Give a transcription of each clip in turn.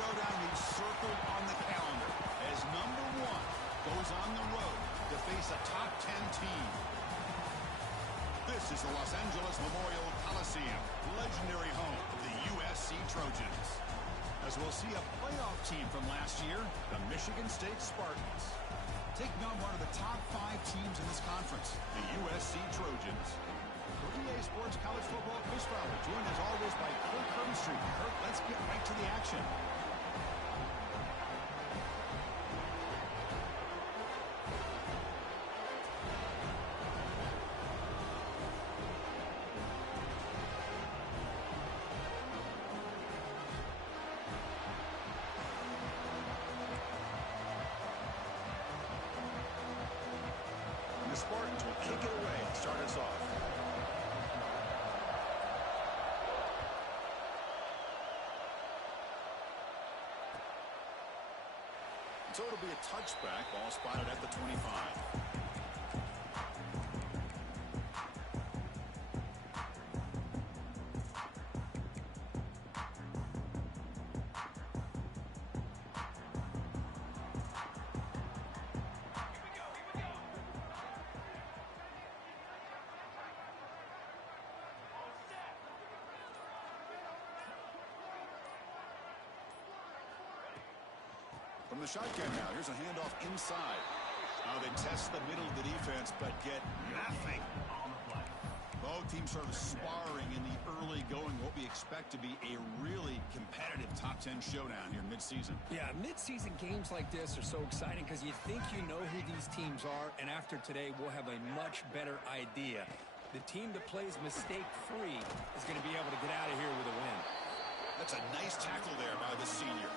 showdown we've circled on the calendar as number one goes on the road to face a top 10 team. This is the Los Angeles Memorial Coliseum, legendary home of the USC Trojans. As we'll see a playoff team from last year, the Michigan State Spartans, taking on one of the top 5 teams in this conference, the USC Trojans. For EA Sports College Football, Chris Fowler, joined as always by Kirk Herbstreit. Kirk, let's get right to the action. The Spartans will kick it away and start us off. So it'll be a touchback, ball spotted at the 25. From the shotgun now, here's a handoff inside. Now they test the middle of the defense, but get nothing on the play. Both teams sort of sparring in the early going, what we expect to be a really competitive top 10 showdown here mid-season. Yeah, mid-season games like this are so exciting because you think you know who these teams are, and after today, we'll have a much better idea. The team that plays mistake-free is going to be able to get out of here with a win. That's a nice tackle there by the senior.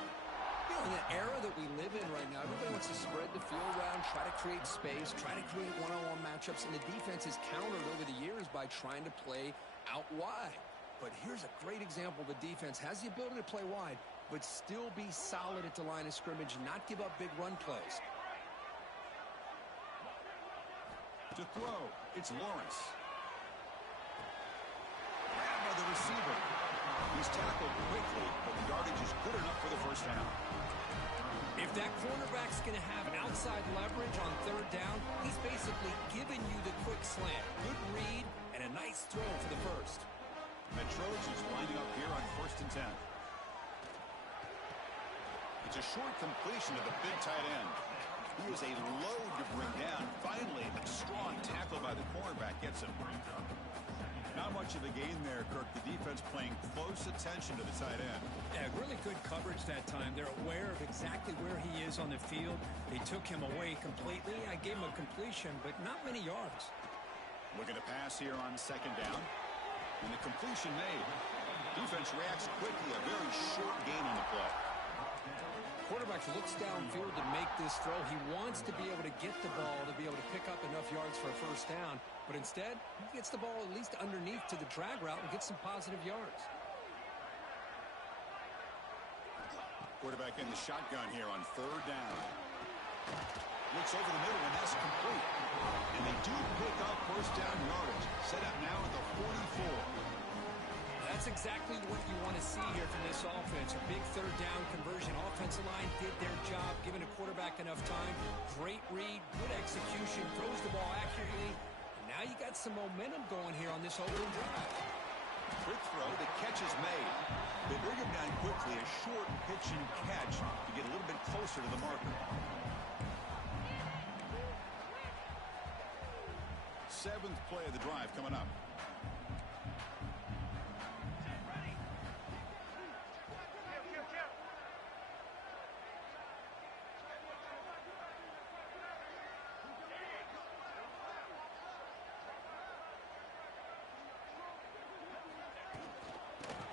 You know, in the era that we live in right now, everybody wants to spread the field around, try to create space, try to create one-on-one matchups, and the defense has countered over the years by trying to play out wide. But here's a great example. The defense has the ability to play wide, but still be solid at the line of scrimmage, not give up big run plays. To throw, it's Lawrence. Grabbed by the receiver. He's tackled quickly, but the yardage is good enough for the first down. If that cornerback's going to have outside leverage on third down, he's basically giving you the quick slant. Good read and a nice throw for the first. And the Trojans lining up here on 1st and 10. It's a short completion to the big tight end. He is a load to bring down. Finally, a strong tackle by the cornerback gets him. Not much of a gain there, Kirk. The defense paying close attention to the tight end. Yeah, really good coverage that time. They're aware of exactly where he is on the field. They took him away completely. I gave him a completion, but not many yards. Looking to pass here on 2nd down. And the completion made. Defense reacts quickly. A very short gain on the play. Quarterback looks downfield to make this throw. He wants to be able to get the ball to be able to pick up enough yards for a first down. But instead, he gets the ball at least underneath to the drag route and gets some positive yards. Quarterback in the shotgun here on 3rd down. Looks over the middle, and that's complete. And they do pick up first down yardage. Set up now at the 44. That's exactly what you want to see here from this offense. A big 3rd down conversion. Offensive line did their job, giving a quarterback enough time. Great read, good execution, throws the ball accurately. And now you got some momentum going here on this opening drive. Quick throw, the catch is made. They bring him down quickly, a short pitch and catch to get a little bit closer to the marker. 7th play of the drive coming up.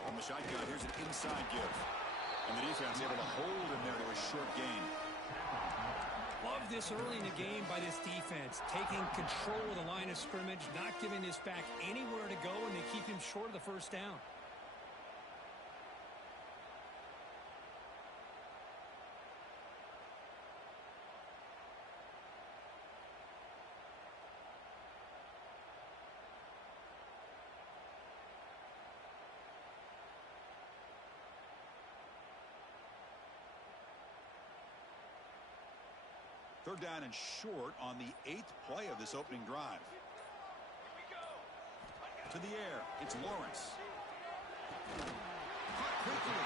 On the shotgun, here's an inside give. And the defense able to hold him there to a short gain. Love this early in the game by this defense. Taking control of the line of scrimmage, not giving this back anywhere to go, and they keep him short of the first down. Third down and short on the 8th play of this opening drive. To the air, it's Lawrence. Caught quickly.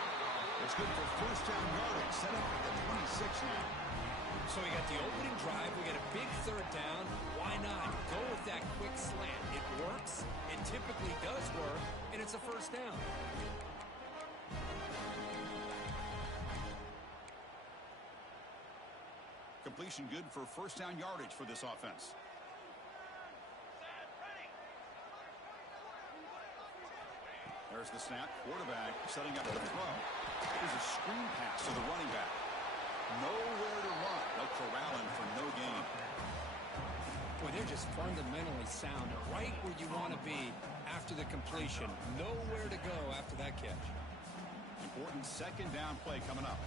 It's good for first down yardage. Set up at the 26 now. So we got the opening drive. We got a big third down. Why not go with that quick slant? It works. It typically does work, and it's a first down. Completion good for first down yardage for this offense. There's the snap. Quarterback setting up the throw. Here's a screen pass to the running back. Nowhere to run. No corralling for no gain. Boy, they're just fundamentally sound. Right where you want to be after the completion. Nowhere to go after that catch. Important second down play coming up.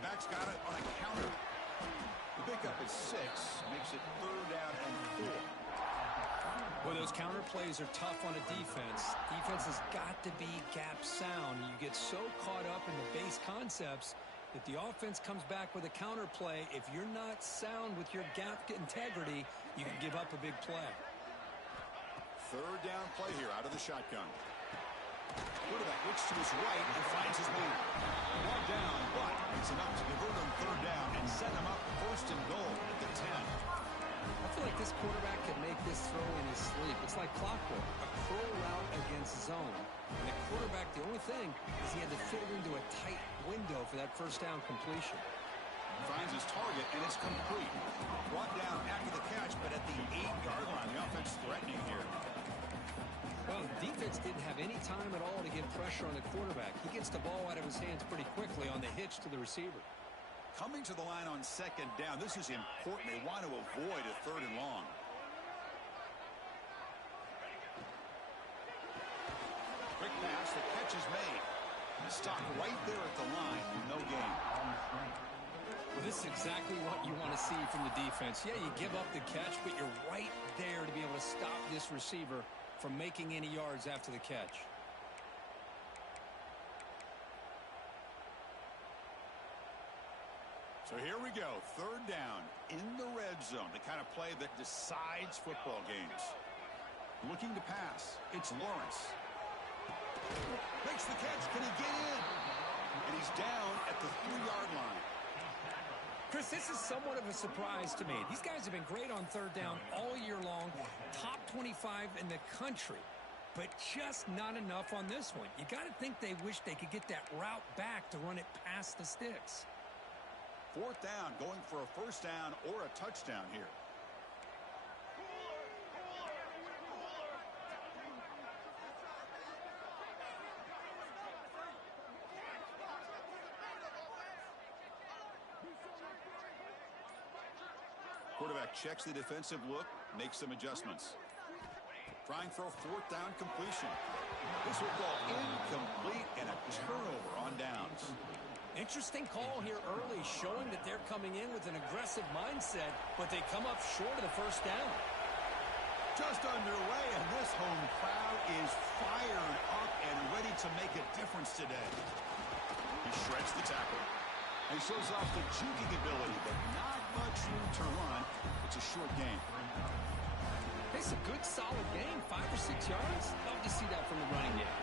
Back's got it on a counter. The pickup is 6, makes it third down and 4. Well, those counter plays are tough on a defense. Defense has got to be gap sound. You get so caught up in the base concepts that the offense comes back with a counter play. If you're not sound with your gap integrity, you can give up a big play. Third down play here out of the shotgun. Quarterback looks to his right and finds his man. Brought down, but it's enough to convert on third down and set him up first and goal at the 10. I feel like this quarterback can make this throw in his sleep. It's like clockwork, a curl route against zone. And the quarterback, the only thing is he had to fit it into a tight window for that first down completion. Finds his target, and it's complete. Brought down after the catch, but at the 8-yard line. The offense threatening here. Well, the defense didn't have any time at all to get pressure on the quarterback. He gets the ball out of his hands pretty quickly on the hitch to the receiver. Coming to the line on second down, this is important. They want to avoid a third and long. Quick pass, the catch is made. Stopped right there at the line, no gain. Well, this is exactly what you want to see from the defense. Yeah, you give up the catch, but you're right there to be able to stop this receiver from making any yards after the catch. So here we go, third down in the red zone, the kind of play that decides football games. Looking to pass, it's Lawrence. Makes the catch, can he get in? And he's down at the 3-yard line. Chris, this is somewhat of a surprise to me. These guys have been great on third down all year long, top 25 in the country, but just not enough on this one. You got to think they wish they could get that route back to run it past the sticks. Fourth down, going for a first down or a touchdown here. Quarterback checks the defensive look, makes some adjustments. Trying for a fourth down completion. This will go incomplete and a turnover on downs. Interesting call here early, showing that they're coming in with an aggressive mindset, but they come up short of the first down. Just underway, and this home crowd is fired up and ready to make a difference today. He shreds the tackle. He shows off the juking ability, but not much room to run. It's a short game. It's a good, solid game, 5 or 6 yards. Love to see that from the running game.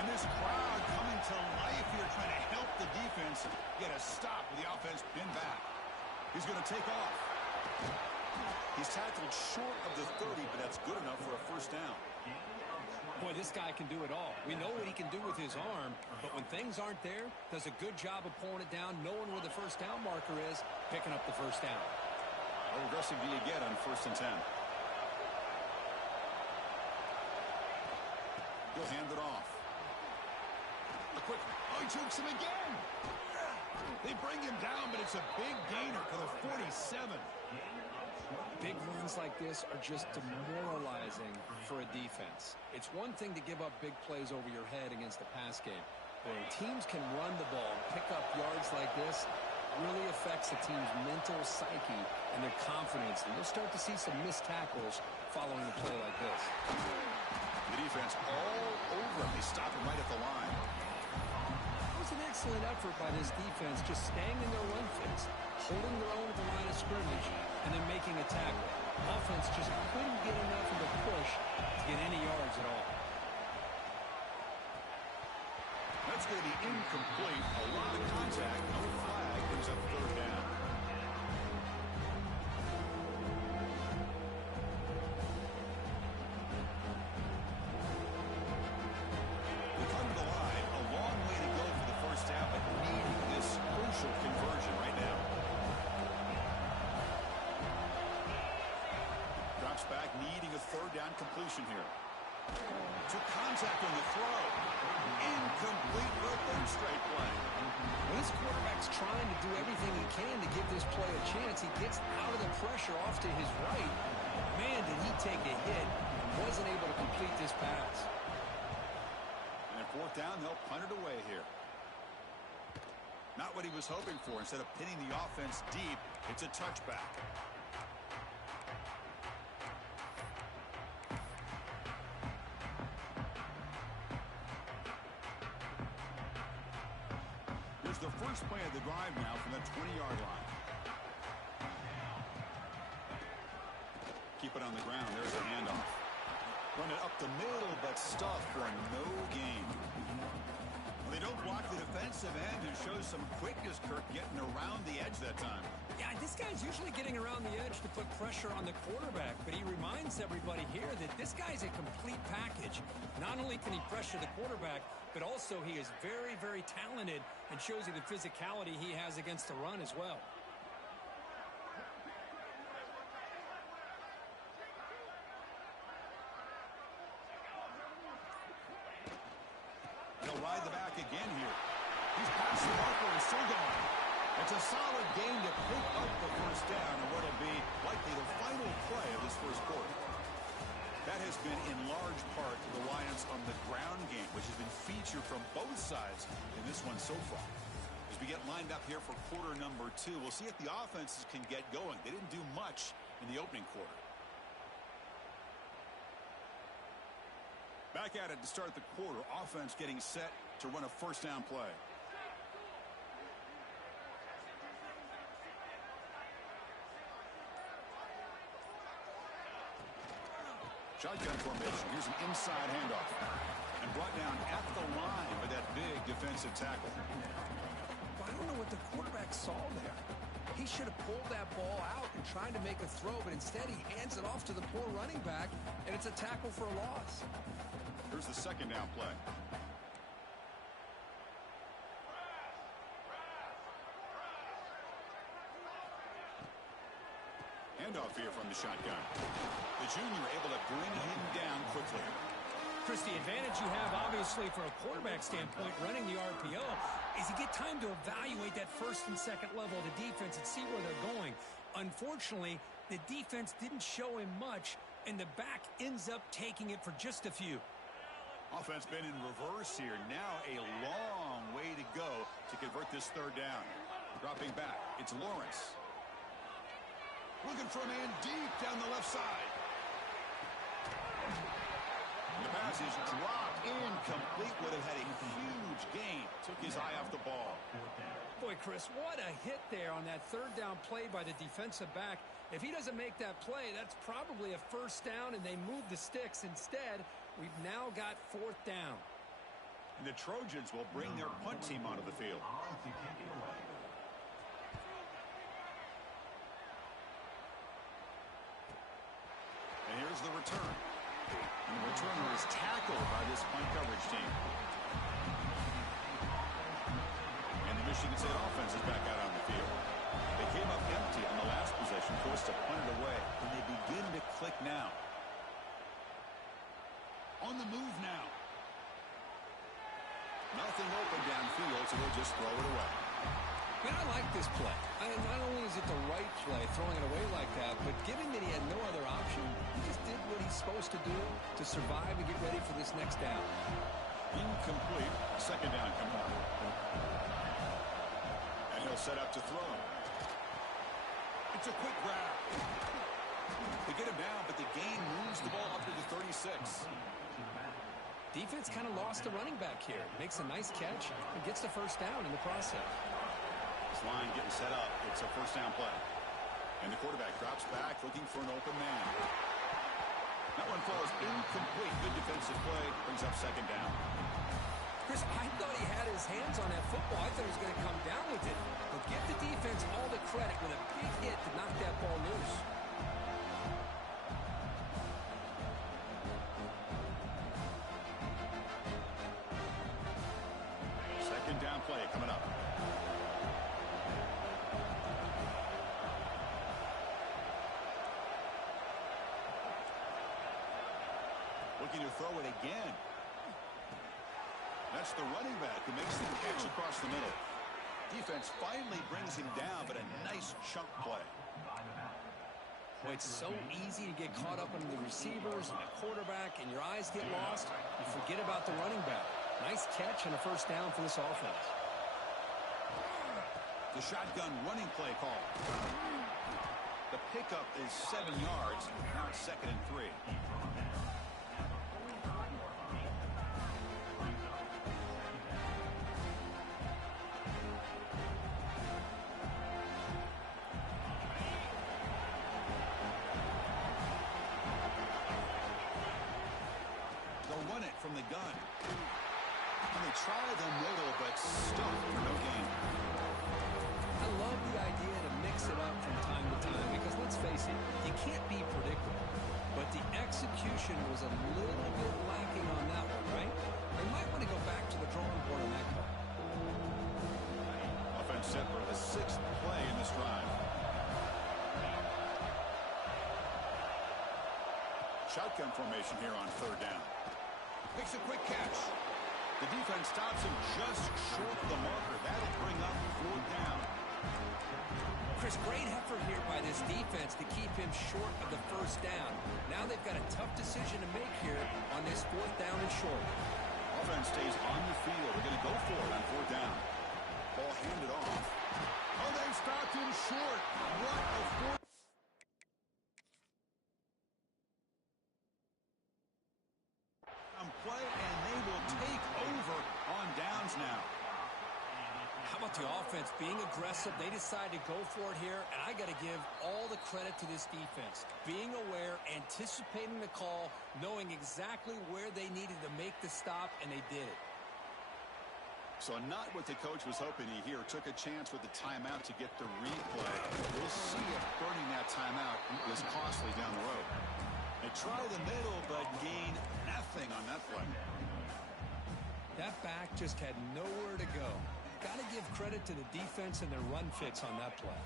And this crowd coming to life here, trying to help the defense get a stop with the offense pinned back. He's going to take off. He's tackled short of the 30, but that's good enough for a first down. Boy, this guy can do it all. We know what he can do with his arm, but when things aren't there, does a good job of pulling it down, knowing where the first down marker is, picking up the first down. How aggressive do you get on 1st and 10? He'll hand it off. A quick, he jukes him again. They bring him down, but it's a big gainer for the 47. Big runs like this are just demoralizing for a defense. It's one thing to give up big plays over your head against the pass game. When teams can run the ball, pick up yards like this, really affects the team's mental psyche and their confidence, and you'll start to see some missed tackles following a play like this. The defense all over him. They stop him right at the line. It was an excellent effort by this defense, just staying in their run fits, holding their own at the line of scrimmage, and then making a tackle. Offense just couldn't get enough of a push to get any yards at all. That's going to be incomplete. A lot of contact. No flag. Brings up third down. We come to the line. A long way to go for the first down, but needing this crucial conversion right now. Drops back, needing a third down completion here. Took contact on the throw. Incomplete for a third straight play. When this quarterback's trying to do everything he can to give this play a chance, he gets out of the pressure off to his right. Man, did he take a hit and wasn't able to complete this pass. And at fourth down, they'll punt it away here. Not what he was hoping for. Instead of pinning the offense deep, it's a touchback. The first play of the drive now from the 20-yard line. Keep it on the ground. There's a handoff. Run it up the middle, but stuffed for no gain. Well, they don't block the defensive end, who shows some quickness, Kirk, getting around the edge that time. Yeah, this guy's usually getting around the edge to put pressure on the quarterback, but he reminds everybody here that this guy's a complete package. Not only can he pressure the quarterback, but also he is very, very talented and shows you the physicality he has against the run as well. He'll ride the back again here. He's past the marker and still going. It's a solid gain to pick up the first down in what will be likely the final play of this first quarter. That has been in large part the reliance on the ground game, which has been featured from both sides in this one so far. As we get lined up here for quarter number 2, we'll see if the offenses can get going. They didn't do much in the opening quarter. Back at it to start the quarter. Offense getting set to run a first down play. Shotgun formation. Here's an inside handoff. And brought down at the line with that big defensive tackle. Well, I don't know what the quarterback saw there. He should have pulled that ball out and tried to make a throw, but instead he hands it off to the poor running back, and it's a tackle for a loss. Here's the second down play. Handoff here from the shotgun. The junior able to bring him down quickly. Chris, the advantage you have, obviously, from a quarterback standpoint, running the RPO, is you get time to evaluate that first and second level of the defense and see where they're going. Unfortunately, the defense didn't show him much, and the back ends up taking it for just a few. Offense been in reverse here. Now a long way to go to convert this third down. Dropping back, it's Lawrence. Looking for a man deep down the left side. The pass is dropped, incomplete. Would have had a huge gain. Took his eye off the ball. Boy, Chris, what a hit there on that third down play by the defensive back. If he doesn't make that play, that's probably a first down, and they move the sticks. Instead, we've now got fourth down. And the Trojans will bring their punt team onto the field. And here's the return. And the returner is tackled by this punt coverage team. And the Michigan State offense is back out on the field. They came up empty on the last possession, forced to punt it away. And they begin to click now. On the move now. Nothing open downfield, so they'll just throw it away. Man, I like this play. Not only is it the right play, throwing it away like that, but given that he had no other option, he just did what he's supposed to do to survive and get ready for this next down. Incomplete. Second down coming up. And he'll He'll set up to throw. It's a quick grab. They get him down, but the gain moves the ball up to the 36. Defense kind of lost the running back here. Makes a nice catch and gets the first down in the process. This line getting set up. It's a first down play. And the quarterback drops back looking for an open man. That one falls incomplete. Good defensive play. Brings up second down. Chris, I thought he had his hands on that football. I thought he was going to come down with it. But give the defense all the credit with a big hit to knock that ball loose. Second down play coming up. Looking to throw it again. That's the running back who makes the catch across the middle. Defense finally brings him down, but a nice chunk play. Boy, it's so easy to get caught up under the receivers and the quarterback, and your eyes get lost. You forget about the running back. Nice catch and a first down for this offense. The shotgun running play call. The pickup is 7 yards. Now it's 2nd and 3. From the gun. And they try the middle, but stuck for no gain. I love the idea to mix it up from time to time because, let's face it, you can't be predictable. But the execution was a little bit lacking on that one, right? They might want to go back to the drawing board on that call. Offense set for the 6th play in this drive. Shotgun formation here on 3rd down. Makes a quick catch. The defense stops him just short of the marker. That'll bring up 4th down. Chris, great effort here by this defense to keep him short of the first down. Now they've got a tough decision to make here on this 4th down and short. Offense stays on the field. They're going to go for it on 4th down. Ball handed off. Oh, they stopped him short. What a 4th. Play, and they will take over on downs now. How about the offense being aggressive? They decide to go for it here, and I got to give all the credit to this defense. Being aware, anticipating the call, knowing exactly where they needed to make the stop, and they did it. So not what the coach was hoping to hear. Took a chance with the timeout to get the replay. We'll see if burning that timeout was costly down the road. They try the middle, but gain nothing on that play. That back just had nowhere to go. Got to give credit to the defense and their run fits on that play.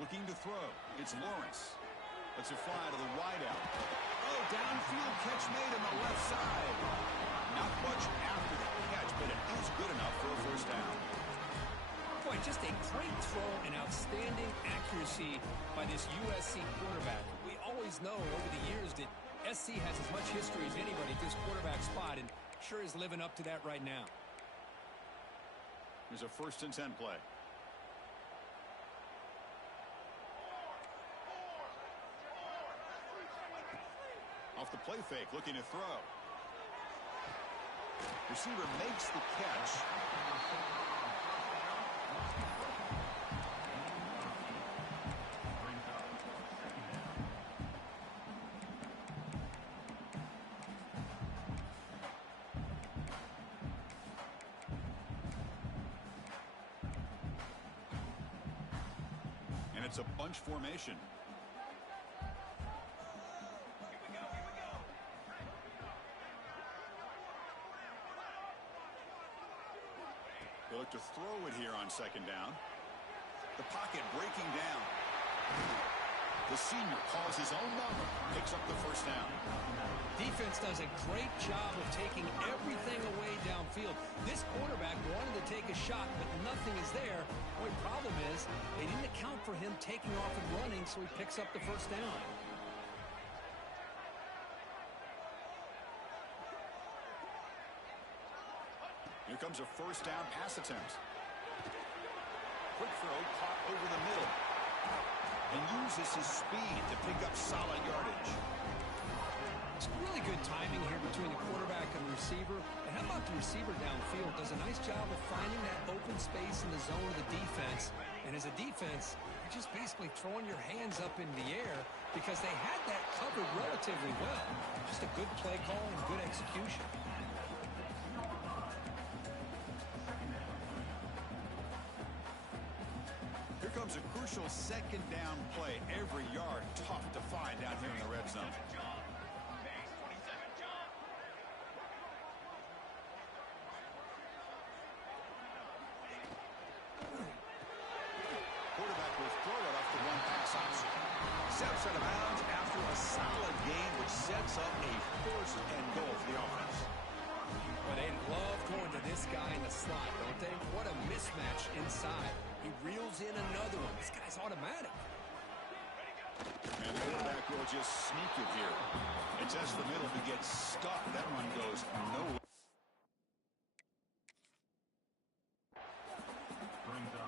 Looking to throw. It's Lawrence. Lets it fly to the wideout. Oh, downfield catch made on the left side. Not much after the catch, but it is good enough for a first down. Boy, just a great throw and outstanding accuracy by this USC quarterback. We always know over the years that SC has as much history as anybody at this quarterback spot, and sure is living up to that right now. Here's a 1st and 10 play. Off the play fake, looking to throw. Receiver makes the catch. And it's a bunch formation. They look to throw it here on 2nd down. The pocket breaking down. The senior calls his own number, picks up the first down. Defense does a great job of taking everything away downfield. This quarterback wanted to take a shot, but nothing is there. The only problem is they didn't account for him taking off and running, so he picks up the first down. Here comes a first down pass attempt. Quick throw caught over the middle. And uses his speed to pick up solid yardage. It's really good timing here between the quarterback and the receiver. And how about the receiver downfield? Does a nice job of finding that open space in the zone of the defense. And as a defense, you're just basically throwing your hands up in the air because they had that covered relatively well. Just a good play call and good execution. Here comes a crucial second down play. Every yard tough to find down here in the red zone. Quarterback will throw it off the one pass option. Steps out of bounds after a solid gain, which sets up a first and goal for the offense. Well, they love going to this guy in the slot, don't they? What a mismatch inside. He reels in another one. This guy's automatic. And the quarterback will just sneak it here. It tests the middle to get stuck. That run goes nowhere.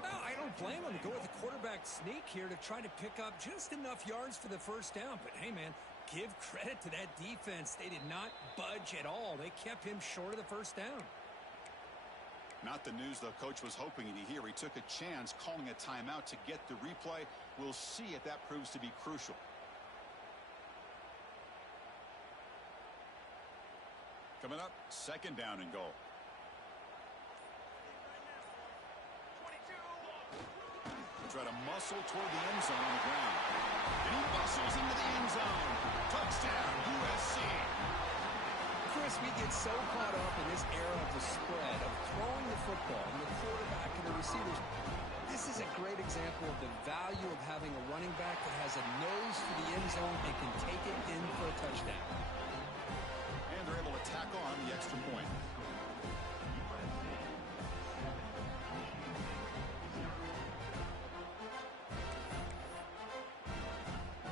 Well, I don't blame him to go with the quarterback sneak here to try to pick up just enough yards for the first down. But, hey, man, give credit to that defense. They did not budge at all. They kept him short of the first down. Not the news the coach was hoping to hear. He took a chance calling a timeout to get the replay. We'll see if that proves to be crucial. Coming up, second down and goal. Try to muscle toward the end zone on the ground. And he muscles into the end zone. Touchdown, USC. Chris, we get so caught up in this era of the spread, of throwing the football and the quarterback and the receivers. This is a great example of the value of having a running back that has a nose for the end zone and can take it in for a touchdown. And they're able to tack on the extra point.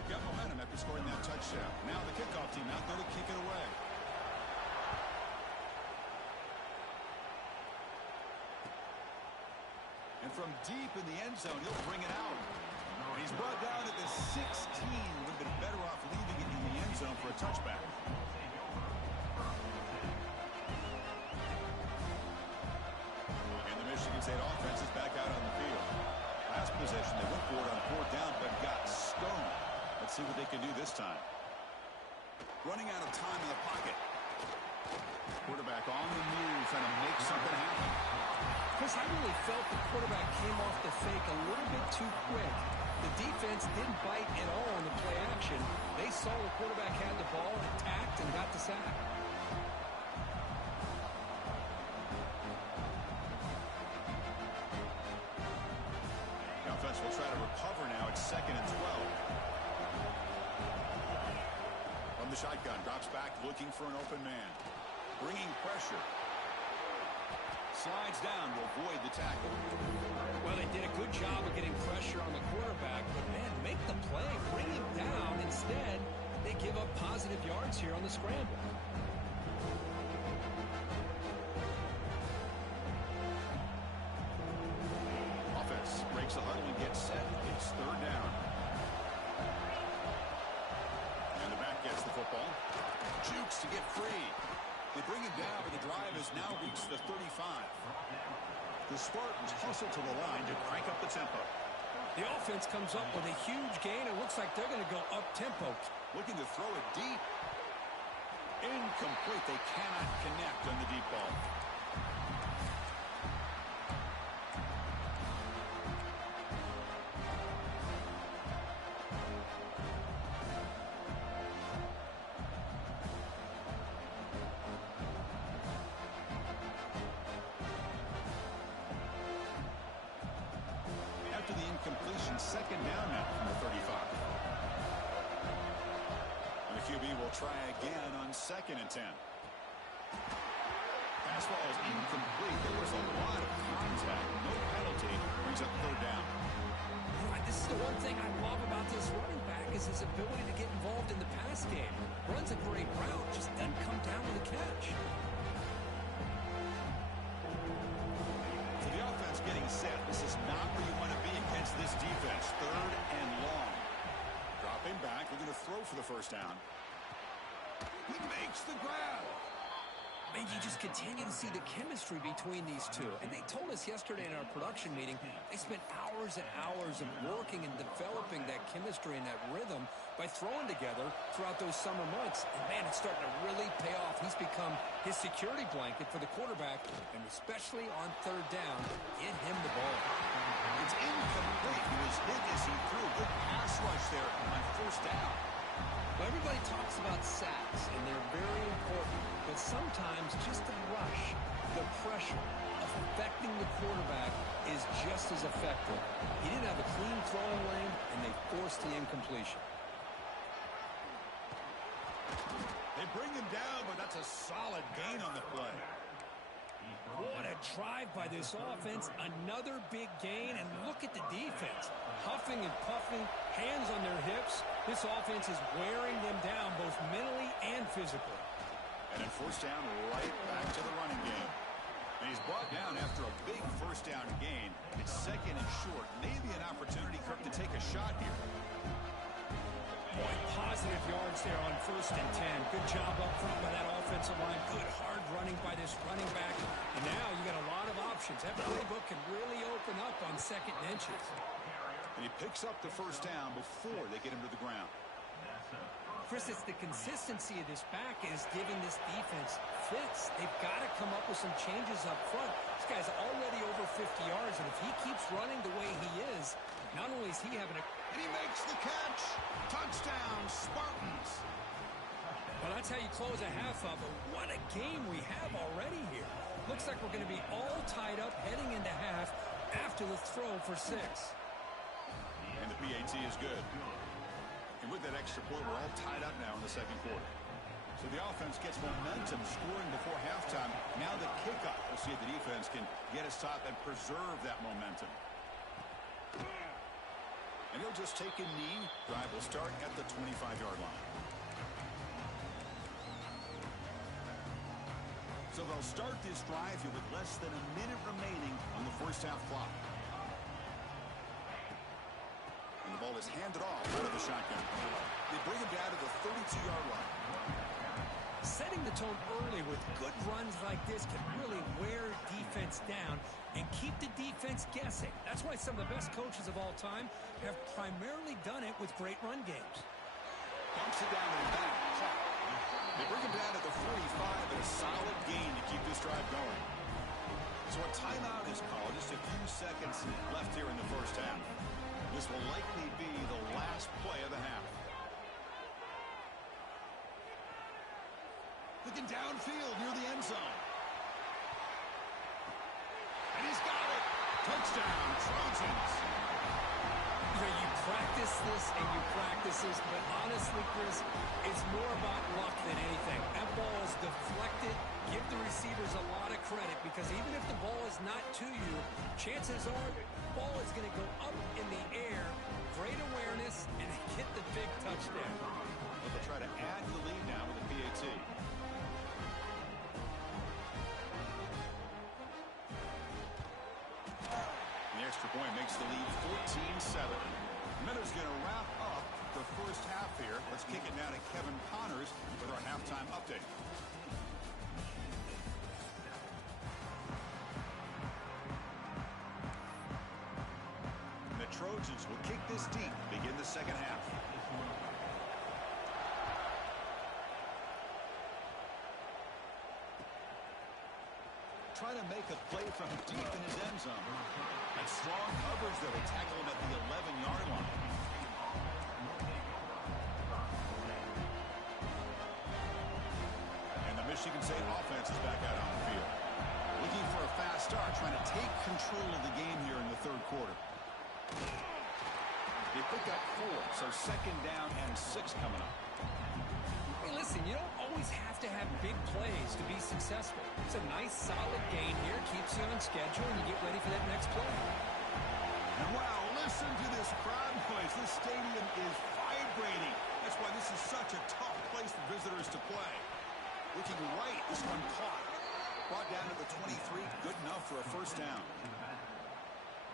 Got momentum after scoring that touchdown. Now the kickoff team out there to kick it away. And from deep in the end zone, he'll bring it out. And he's brought down at the 16. Would have been better off leaving it in the end zone for a touchback. And the Michigan State offense is back out on the field. Last possession, they went for it on fourth down, but got stoned. Let's see what they can do this time. Running out of time in the pocket. Quarterback on the move, trying to make something happen. Chris, I really felt the quarterback came off the fake a little bit too quick. The defense didn't bite at all on the play action. They saw the quarterback had the ball, attacked, and got the sack. The offense will try to recover now. It's 2nd and 12. From the shotgun, drops back, looking for an open man. Bringing pressure. Slides down to avoid the tackle. Well, they did a good job of getting pressure on the quarterback, but, man, make the play, bring him down. Instead, they give up positive yards here on the scramble. Offense breaks the huddle and gets set. It's 3rd down. And the back gets the football. Jukes to get free. They bring him down, but the drive has now reached the 35. The Spartans hustle to the line to crank up the tempo. The offense comes up with a huge gain. It looks like they're going to go up-tempo. Looking to throw it deep. Incomplete. They cannot connect on the deep ball. After the incompletion, 2nd down now from the 35. And the QB will try again on 2nd and 10. Pass ball is incomplete. There was a lot of contact. No penalty. Brings up 3rd down. This is the one thing I love about this running back is his ability to get involved in the pass game. Runs a great route, just doesn't come down with a catch. defense. 3rd and long. Dropping back, looking to throw for the first down. He makes the grab. Man, you just continue to see the chemistry between these two. And they told us yesterday in our production meeting, they spent hours and hours of working and developing that chemistry and that rhythm by throwing together throughout those summer months. And, man, it's starting to really pay off. He's become his security blanket for the quarterback, and especially on 3rd down, get him the ball. It's incomplete. He was hit as he threw. Good pass rush there on 1st down. Well, everybody talks about sacks, and they're very important. But sometimes just the rush, the pressure of affecting the quarterback is just as effective. He didn't have a clean throwing lane, and they forced the incompletion. They bring him down, but that's a solid gain on the play. What a drive by this offense. Another big gain, and look at the defense. Huffing and puffing, hands on their hips. This offense is wearing them down both mentally and physically. And then 1st down, right back to the running game. And he's brought down after a big 1st down gain. It's 2nd and short. Maybe an opportunity, Kirk, to take a shot here. Boy, positive yards there on 1st and 10. Good job up front by that offensive line. Good hard running by this running back. And now you got a lot of options. That playbook can really open up on 2nd and inches. And he picks up the 1st down before they get him to the ground. Chris, it's the consistency of this back is giving this defense fits. They've got to come up with some changes up front. This guy's already over 50 yards, and if he keeps running the way he is, not only is he having a... And he makes the catch. Touchdown, Spartans. Well, that's how you close a half up, but what a game we have already here. Looks like we're going to be all tied up heading into half after the throw for 6. And the PAT is good. And with that extra point, we're all tied up now in the 2nd quarter. So the offense gets momentum scoring before halftime. Now the kickoff. We'll see if the defense can get a stop and preserve that momentum. And he'll just take a knee. Drive will start at the 25-yard line. So they'll start this drive here with less than a minute remaining on the 1st half clock. And the ball is handed off out of the shotgun. They bring him down to the 32-yard line. Setting the tone early with good runs like this can really wear defense down and keep the defense guessing. That's why some of the best coaches of all time have primarily done it with great run games. Bumps it down and back. They bring him down to the 45 and a solid gain to keep this drive going. So a timeout is called. Just a few seconds left here in the 1st half. This will likely be the last play of the half. Looking downfield near the end zone. And he's got it. Touchdown, Trojans. You know, you practice this and you practice this, but honestly, Chris, it's more about luck than anything. That ball is deflected. Give the receivers a lot of credit because even if the ball is not to you, chances are the ball is going to go up in the air. Great awareness and get the big touchdown. But they'll try to add to the lead now with the PAT. The extra point makes the lead 14-7. Miller's going to wrap up the 1st half here. Let's kick it now to Kevin Connors with our halftime update. The Trojans will kick this deep to begin the 2nd half. Trying to make a play from deep in his end zone. And strong coverage that will tackle him at the 11-yard line. And the Michigan State offense is back out on the field. Looking for a fast start, trying to take control of the game here in the 3rd quarter. They pick up 4, so 2nd down and 6 coming up. Hey, listen, you don't always have to have big plays to be successful. It's a nice, solid gain here. Keeps you on schedule, and you get ready for that next play. And wow, listen to this crowd noise. This stadium is vibrating. That's why this is such a tough place for visitors to play. Looking right, this one caught. Brought down to the 23, good enough for a 1st down.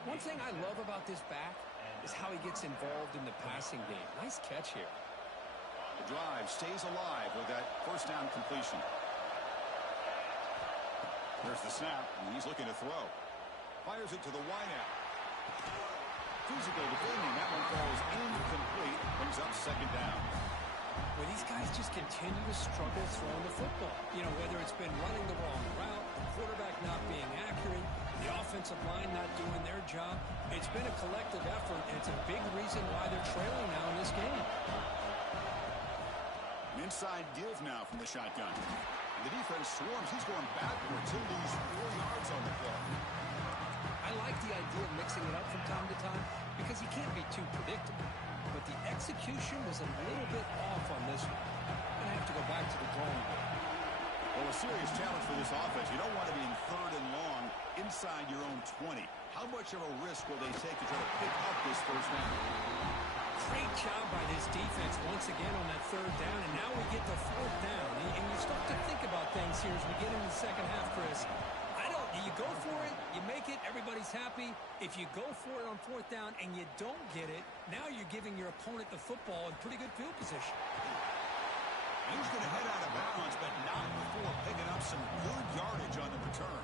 One thing I love about this back, is how he gets involved in the passing game. Nice catch here. The drive stays alive with that first down completion. There's the snap, and he's looking to throw. Fires it to the wideout. Physical defending. That one falls incomplete. Brings up second down. Well, these guys just continue to struggle throwing the football. You know, whether it's been running the wrong route, the quarterback not being accurate, the offensive line not doing their job. It's been a collective effort, and it's a big reason why they're trailing now in this game. An inside give now from the shotgun. And the defense swarms. He's going backwards. He'll lose 4 yards on the play. I like the idea of mixing it up from time to time because he can't be too predictable. But the execution was a little bit off on this one. I'm going to have to go back to the drawing board. Well, a serious challenge for this offense. You don't want to be in 3rd and long inside your own 20. How much of a risk will they take to try to pick up this first down? Great job by this defense once again on that 3rd down, and now we get the 4th down. And you start to think about things here as we get into the second half, Chris. You go for it, you make it, everybody's happy. If you go for it on 4th down and you don't get it, now you're giving your opponent the football in pretty good field position. He's going to head out of bounds, but not before picking up some good yardage on the return.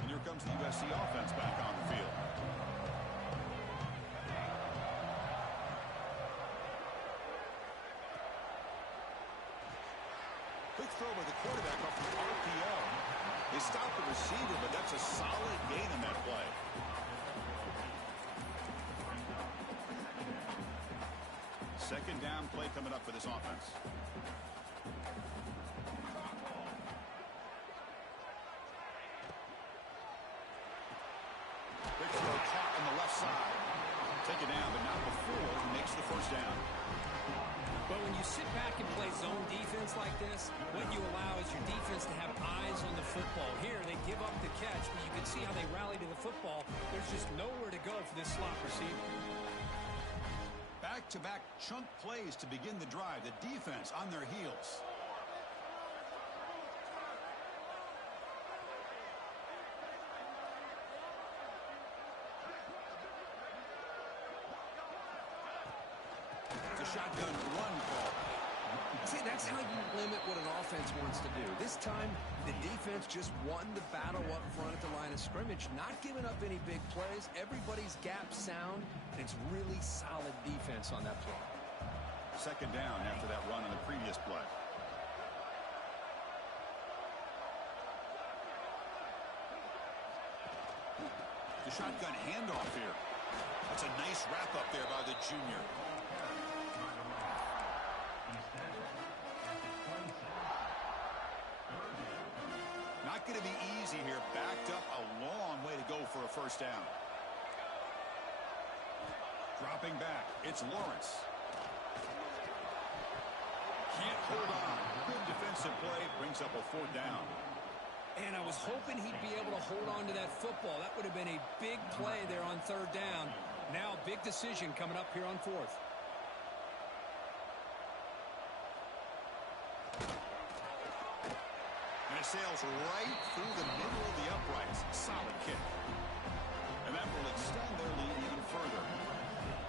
And here comes the USC offense back on the field. Quick throw by the quarterback off the RPO. They stop the receiver, but that's a solid gain in that play. Second down play coming up for this offense. Quick throw caught on the left side. Take it down, but not before he makes the first down. But when you sit back and play zone defense like this, what you allow is your defense to have eyes on the football. Here, they give up the catch, but you can see how they rally to the football. There's just nowhere to go for this slot receiver. Back-to-back chunk plays to begin the drive. The defense on their heels. Shotgun run call. See, that's how you limit what an offense wants to do. This time, the defense just won the battle up front at the line of scrimmage, not giving up any big plays. Everybody's gap sound, and it's really solid defense on that play. Second down after that run on the previous play. The shotgun handoff here. That's a nice wrap up there by the junior. Not going to be easy here. Backed up a long way to go for a first down. Dropping back. It's Lawrence. Can't hold on. Good defensive play. Brings up a 4th down. And I was hoping he'd be able to hold on to that football. That would have been a big play there on 3rd down. Now a big decision coming up here on 4th. And it sails right through the middle of the uprights. Solid kick. And that will extend their lead even further.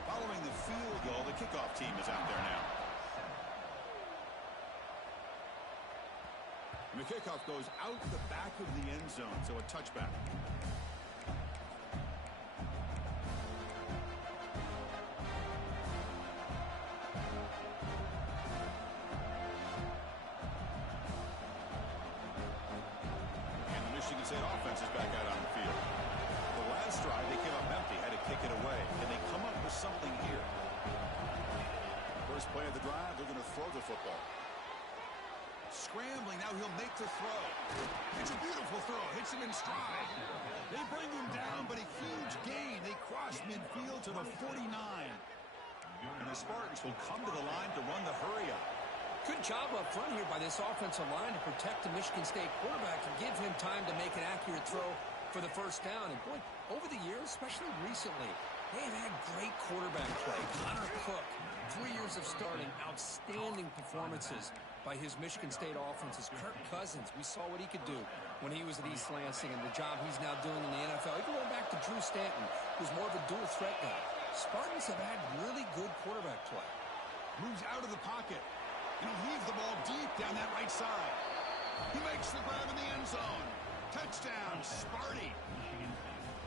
Following the field goal, the kickoff team is out there now. And the kickoff goes out the back of the end zone, so a touchback. Michigan State offense is back out on the field. The last drive, they came up empty, had to kick it away. And they come up with something here. First play of the drive, they're going to throw the football. Scrambling, now he'll make the throw. It's a beautiful throw, hits him in stride. They bring him down, but a huge gain. They cross midfield to the 49. And the Spartans will come to the line to run the hurry up. Good job up front here by this offensive line to protect the Michigan State quarterback and give him time to make an accurate throw for the first down. And boy, over the years, especially recently, they have had great quarterback play. Connor Cook, 3 years of starting, outstanding performances. by his Michigan State offense is Kirk Cousins. We saw what he could do when he was at East Lansing and the job he's now doing in the NFL. Even going back to Drew Stanton, who's more of a dual threat guy. Spartans have had really good quarterback play. Moves out of the pocket. And he'll heave the ball deep down that right side. He makes the grab in the end zone. Touchdown, Sparty.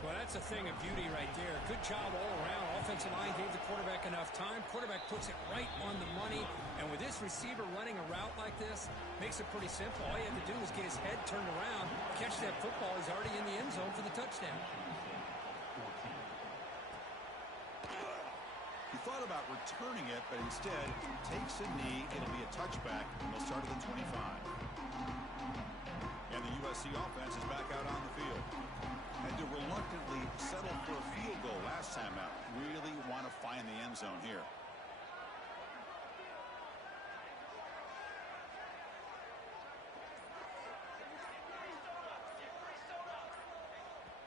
Well, that's a thing of beauty right there. Good job all around. Offensive line gave the quarterback enough time. Quarterback puts it right on the money. And with this receiver running a route like this, makes it pretty simple. All you had to do was get his head turned around, catch that football. He's already in the end zone for the touchdown. He thought about returning it, but instead takes a knee. It'll be a touchback, and they'll start at the 25. And the USC offense is back out on the field. Had to reluctantly settle for a field goal last time out. Really want to find the end zone here.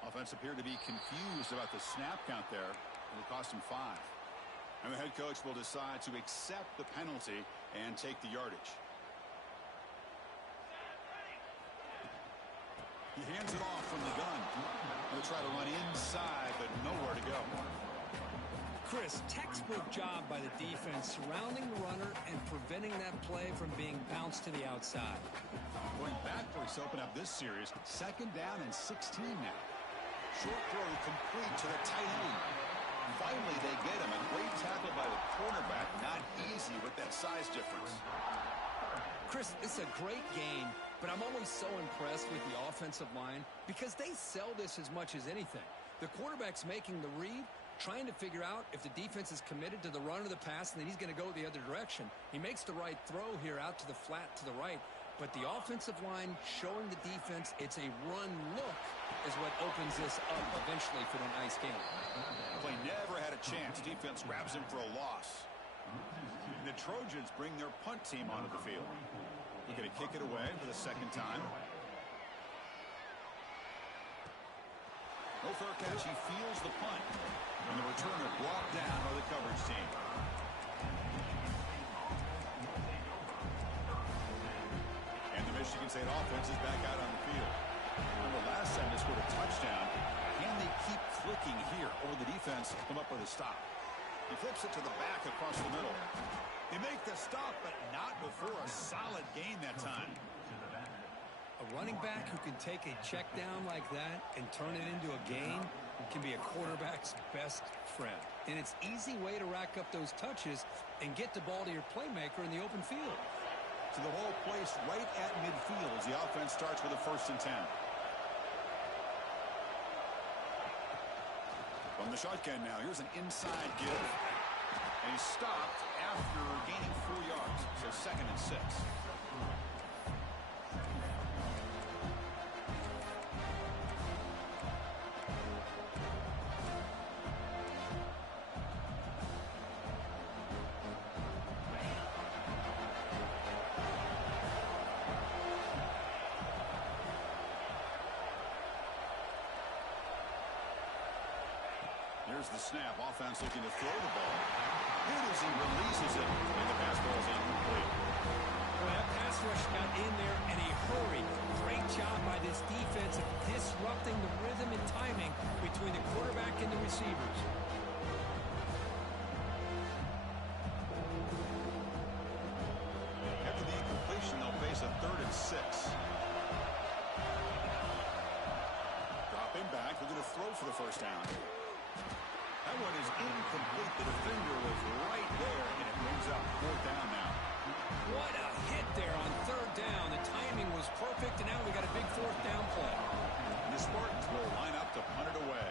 Offense appeared to be confused about the snap count there. It'll cost him 5. And the head coach will decide to accept the penalty and take the yardage. He hands it off from the gun. He'll try to run inside, but nowhere to go. Chris, textbook job by the defense surrounding the runner and preventing that play from being bounced to the outside. Going backwards to open up this series. 2nd down and 16 now. Short throw complete to the tight end. Finally, they get him. A great tackle by the cornerback. Not easy with that size difference. Chris, it's a great game, but I'm always so impressed with the offensive line because they sell this as much as anything. The quarterback's making the read, trying to figure out if the defense is committed to the run or the pass, and then he's going to go the other direction. He makes the right throw here out to the flat to the right, but the offensive line showing the defense it's a run look is what opens this up eventually for the nice game. Play never had a chance. Defense grabs him for a loss. The Trojans bring their punt team onto the field. We're going to kick it away for the 2nd time. No fair catch. He feels the punt. And the returner brought down by the coverage team. And the Michigan State offense is back out on the field. Remember last time they scored a touchdown. Can they keep clicking here? Or will the defense come up with a stop? He flips it to the back across the middle. They make the stop, but not before a solid gain that time. A running back who can take a check down like that and turn it into a gain can be a quarterback's best friend. And it's an easy way to rack up those touches and get the ball to your playmaker in the open field. So the ball placed right at midfield as the offense starts with a 1st and 10. From the shotgun now, here's an inside give. And he's stopped after gaining 4 yards. So 2nd and 6. Here's the snap. Offense looking to throw the ball. Here as he releases it, and the pass ball is incomplete. Well, that pass rush got in there in a hurry. Great job by this defense of disrupting the rhythm and timing between the quarterback and the receivers. After the incompletion, they'll face a 3rd and 6. Dropping back, looking to throw for the 1st down. That one is incomplete. The defender was right there, and it brings up 4th down now. What a hit there on 3rd down. The timing was perfect, and now we got a big 4th down play. And the Spartans will line up to punt it away.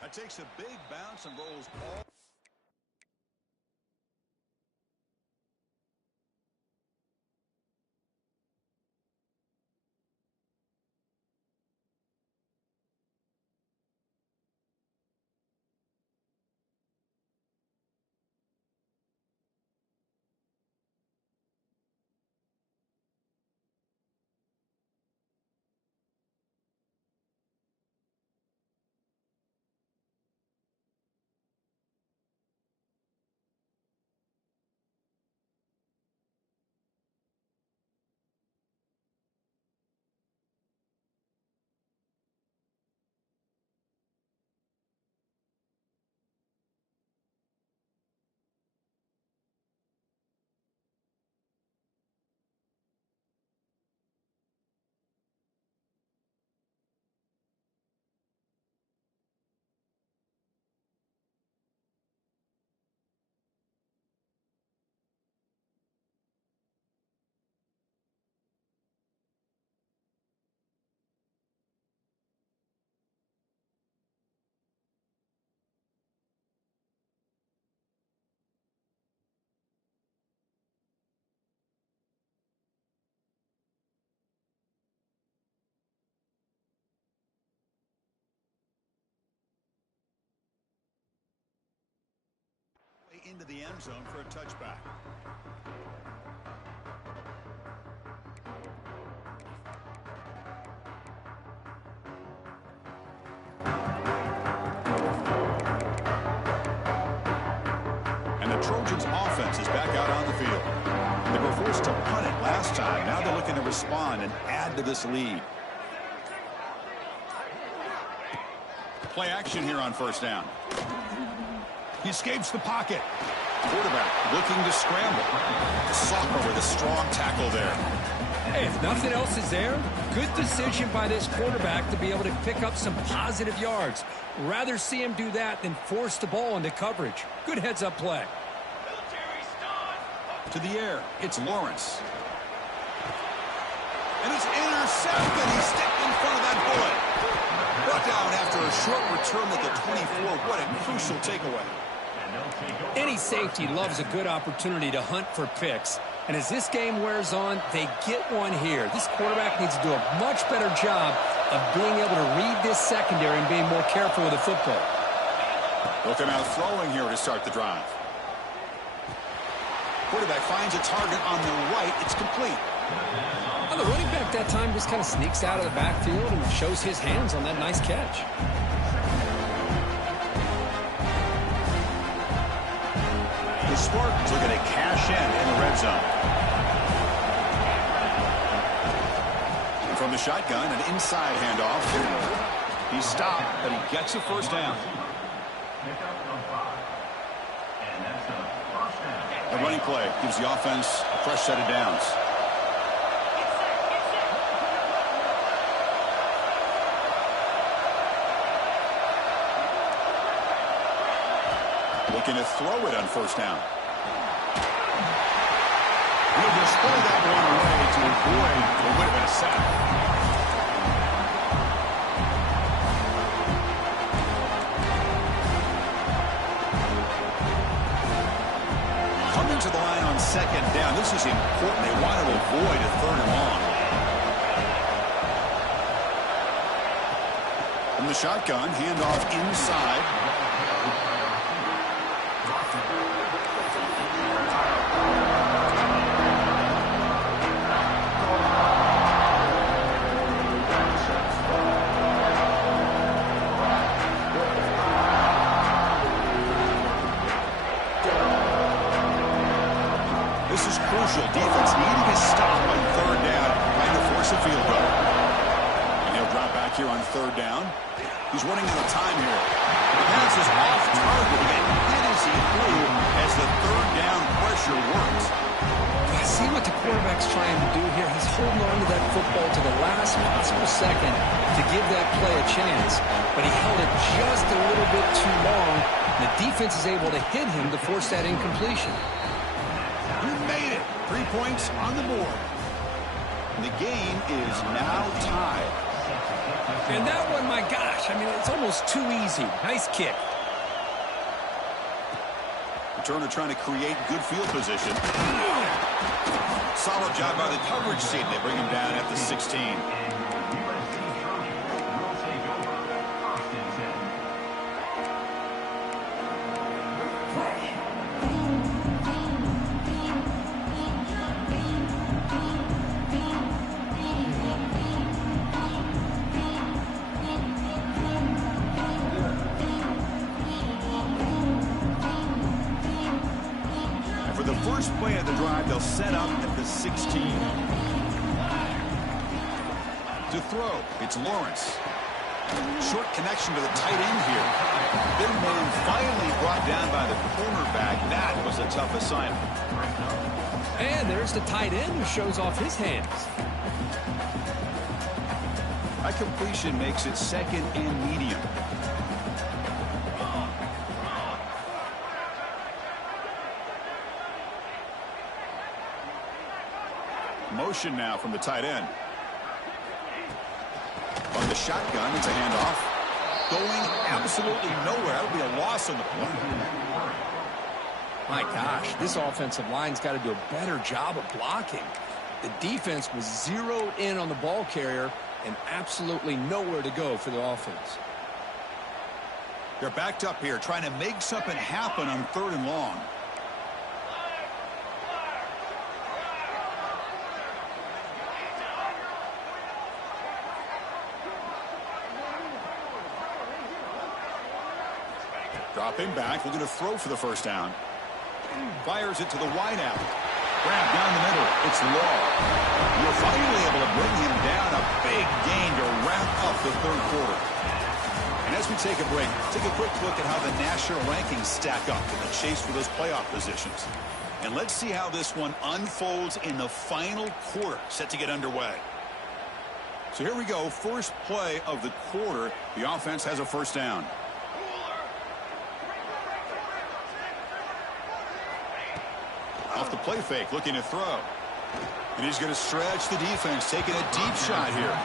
That takes a big bounce and rolls all into the end zone for a touchback. And the Trojans offense is back out on the field. They were forced to punt it last time. Now they're looking to respond and add to this lead. Play action here on first down. He escapes the pocket. Quarterback looking to scramble. Soccer with a strong tackle there. Hey, if nothing else is there, good decision by this quarterback to be able to pick up some positive yards. Rather see him do that than force the ball into coverage. Good heads-up play. To the air, it's Lawrence. And it's intercepted. He stepped in front of that bullet. Brought down after a short return at the 24. What a crucial takeaway. Any safety loves a good opportunity to hunt for picks. And as this game wears on, they get one here. This quarterback needs to do a much better job of being able to read this secondary and being more careful with the football. Looking out throwing here to start the drive. Quarterback finds a target on the right. It's complete. Well, the running back that time just kind of sneaks out of the backfield and shows his hands on that nice catch. The Spartans looking to cash in the red zone. And from the shotgun, an inside handoff. He's stopped, but he gets a first down. The running play gives the offense a fresh set of downs. Looking to throw it on first down. He'll display that one away to avoid what would have been a sack. Coming to the line on second down. This is important. They want to avoid a third and long. From the shotgun, handoff inside. This is crucial. Defense needing a stop on third down, trying to force a field goal. And he'll drop back here on third down. He's running out of time here. The pass is off target. Again, hit as he flew as the third down pressure works. I see what the quarterback's trying to do here. He's holding on to that football to the last possible second to give that play a chance. But he held it just a little bit too long. The defense is able to hit him to force that incompletion. You made it. 3 points on the board. And the game is now tied. And that one, my gosh, I mean, it's almost too easy. Nice kick. Returner trying to create good field position. Solid job by the coverage team. They bring him down at the 16. First play of the drive, they'll set up at the 16. To throw, it's Lawrence. Short connection to the tight end here. Big man finally brought down by the cornerback. That was a tough assignment. And there's the tight end who shows off his hands. That completion makes it second and medium. Motion now from the tight end. On the shotgun, it's a handoff. Going absolutely nowhere. That would be a loss on the play. My gosh, this offensive line's got to do a better job of blocking. The defense was zeroed in on the ball carrier and absolutely nowhere to go for the offense. They're backed up here, trying to make something happen on third and long. Dropping back, looking to throw for the first down. Fires it to the wideout. Grab down the middle. It's Law. You're finally able to bring him down. A big gain to wrap up the third quarter. And as we take a break, take a quick look at how the national rankings stack up in the chase for those playoff positions. And let's see how this one unfolds in the final quarter, set to get underway. So here we go, first play of the quarter. The offense has a first down. Off the play fake, looking to throw. And he's going to stretch the defense, taking a deep shot here.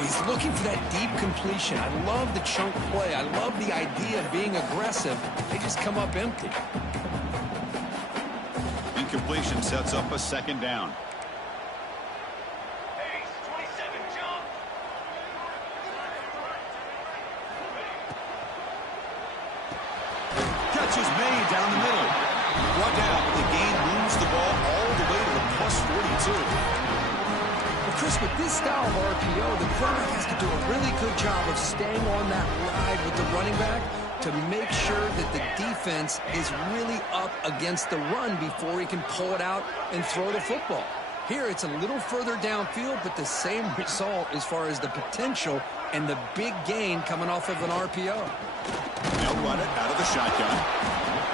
He's looking for that deep completion. I love the chunk play. I love the idea of being aggressive. They just come up empty. Incompletion sets up a second down. Catch is made down the middle. Brought down. The gain moves the ball all the way to the plus 42. Well, Chris, with this style of RPO, the quarterback has to do a really good job of staying on that ride with the running back to make sure that the defense is really up against the run before he can pull it out and throw the football. Here, it's a little further downfield, but the same result as far as the potential and the big gain coming off of an RPO. They'll run it out of the shotgun.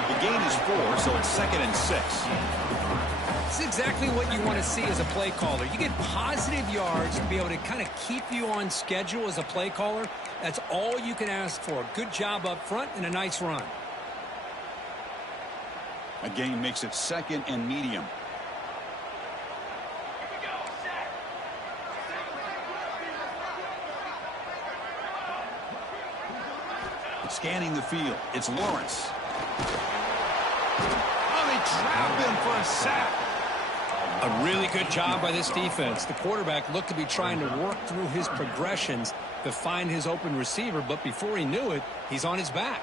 The gain is 4, so it's 2nd and 6. It's exactly what you want to see as a play caller. You get positive yards to be able to kind of keep you on schedule as a play caller. That's all you can ask for. Good job up front and a nice run. A gain makes it 2nd and medium. Scanning the field, it's Lawrence. Oh, they trap him for a sack. A really good job by this defense. The quarterback looked to be trying to work through his progressions to find his open receiver, but before he knew it, he's on his back.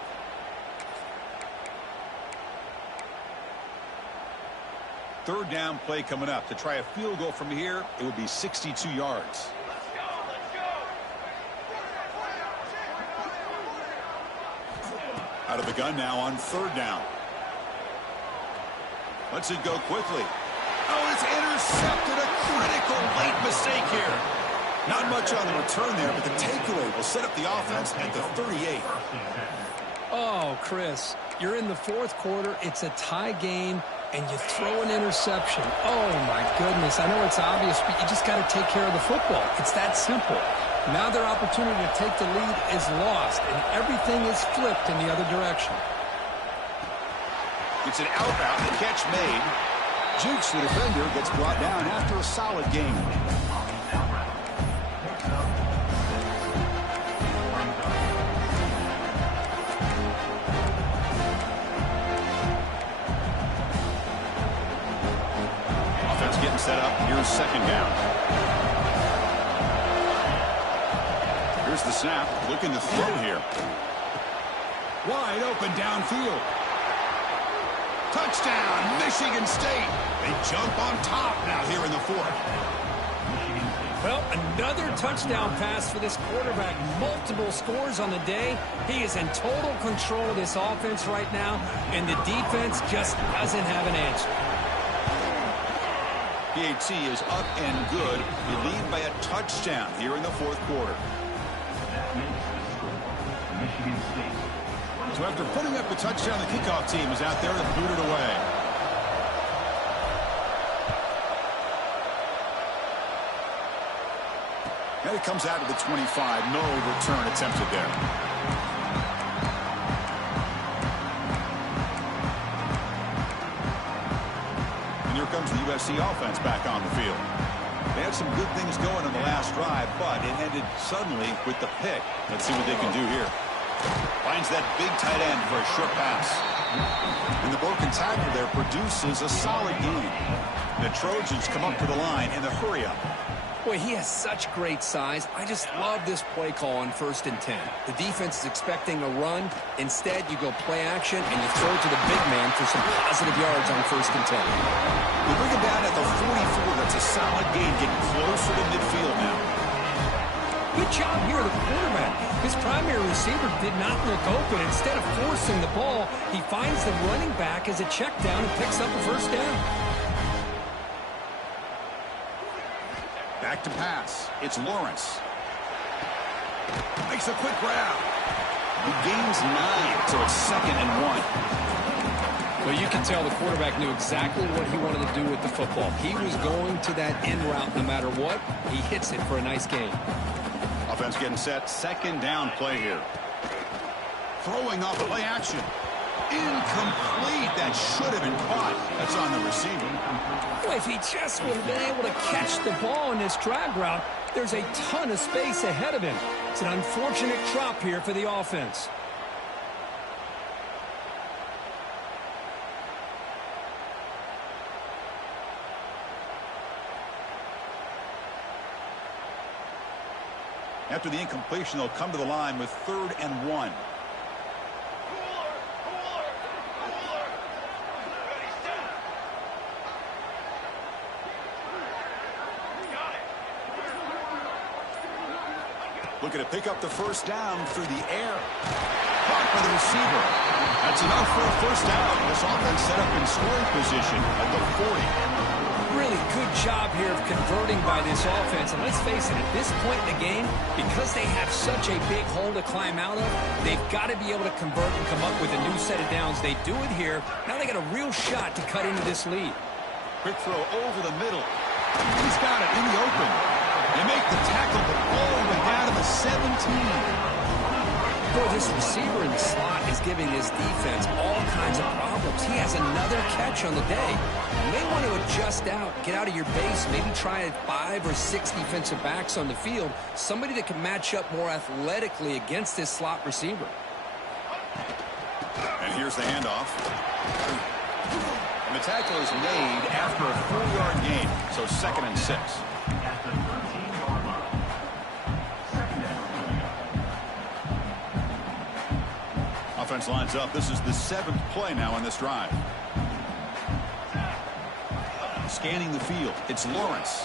Third down play coming up. To try a field goal from here, it would be 62 yards. Out of the gun now on third down. Lets it go quickly. Oh, it's intercepted. A critical late mistake here. Not much on the return there, but the takeaway will set up the offense at the 38. Oh, Chris, you're in the fourth quarter. It's a tie game, and you throw an interception. Oh, my goodness. I know it's obvious, but you just got to take care of the football. It's that simple. Now their opportunity to take the lead is lost, and everything is flipped in the other direction. It's an out route, the catch made. Jukes, the defender, gets brought down after a solid game. Offense getting set up. Here's second down. Here's the snap, looking to throw here. Wide open downfield. Touchdown, Michigan State. They jump on top now here in the fourth. Well, another touchdown pass for this quarterback. Multiple scores on the day. He is in total control of this offense right now, and the defense just doesn't have an answer. PAT is up and good. You lead by a touchdown here in the fourth quarter. So after putting up the touchdown, the kickoff team is out there to boot it away. And it comes out to the 25. No return attempted there. And here comes the USC offense back on the field. They had some good things going on the last drive, but it ended suddenly with the pick. Let's see what they can do here. Finds that big tight end for a short pass. And the broken tackle there produces a solid gain. The Trojans come up to the line in the hurry-up. Boy, he has such great size. I just love this play call on 1st and 10. The defense is expecting a run. Instead, you go play action, and you throw to the big man for some positive yards on 1st and 10. We bring him down at the 44. That's a solid gain, getting closer to midfield now. Good job here, the quarterback. His primary receiver did not look open. Instead of forcing the ball, he finds the running back as a check down and picks up a first down. Back to pass. It's Lawrence. Makes a quick grab. He gains 9, so it's 2nd and 1. Well, you can tell the quarterback knew exactly what he wanted to do with the football. He was going to that end route no matter what. He hits it for a nice gain. Offense getting set. 2nd down play here. Throwing off play action. Incomplete. That should have been caught. That's on the receiver. Boy, if he just would have been able to catch the ball in this drag route, there's a ton of space ahead of him. It's an unfortunate drop here for the offense. After the incompletion, they'll come to the line with 3rd and 1. Looking to pick up the first down through the air. Caught by the receiver. That's enough for a first down. This offense set up in scoring position at the 40. Really good job here of converting by this offense. And let's face it, at this point in the game, because they have such a big hole to climb out of, they've got to be able to convert and come up with a new set of downs. They do it here. Now they got a real shot to cut into this lead. Quick throw over the middle. He's got it in the open. They make the tackle, but all the way down to the 17. Boy, this receiver in the slot is giving his defense all kinds of problems. He has another catch on the day. You may want to adjust out, get out of your base, maybe try 5 or 6 defensive backs on the field, somebody that can match up more athletically against this slot receiver. And here's the handoff. And the tackle is made after a 4-yard gain, so 2nd and 6. Offense lines up. This is the 7th play now on this drive. Scanning the field. It's Lawrence.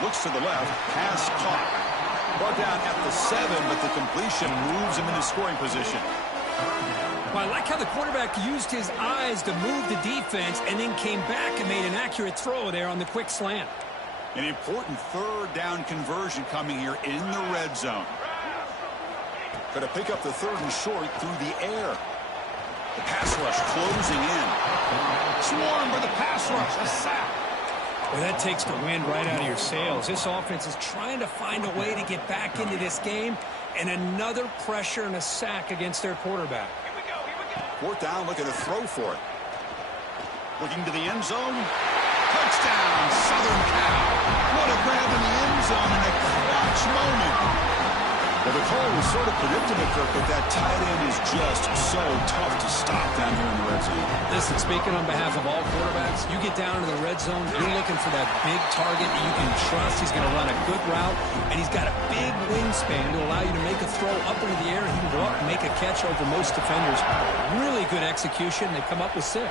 Looks to the left. Pass caught. Brought down at the 7, but the completion moves him into scoring position. Well, I like how the quarterback used his eyes to move the defense and then came back and made an accurate throw there on the quick slant. An important 3rd down conversion coming here in the red zone. Going to pick up the 3rd and short through the air. The pass rush closing in. Swarmed by the pass rush. A sack. Well, that takes the wind right out of your sails. This offense is trying to find a way to get back into this game, and another pressure and a sack against their quarterback. Here we go. 4th down, looking to throw for it. Looking to the end zone. Touchdown, Southern Cal. What a grab in the end zone in a clutch moment. Well, the call was sort of predictable, Kirk, but that tight end is just so tough to stop down here in the red zone. Listen, speaking on behalf of all quarterbacks, you get down into the red zone, you're looking for that big target that you can trust. He's going to run a good route, and he's got a big wingspan to allow you to make a throw up into the air, and he can go up and make a catch over most defenders. Really good execution. They've come up with 6.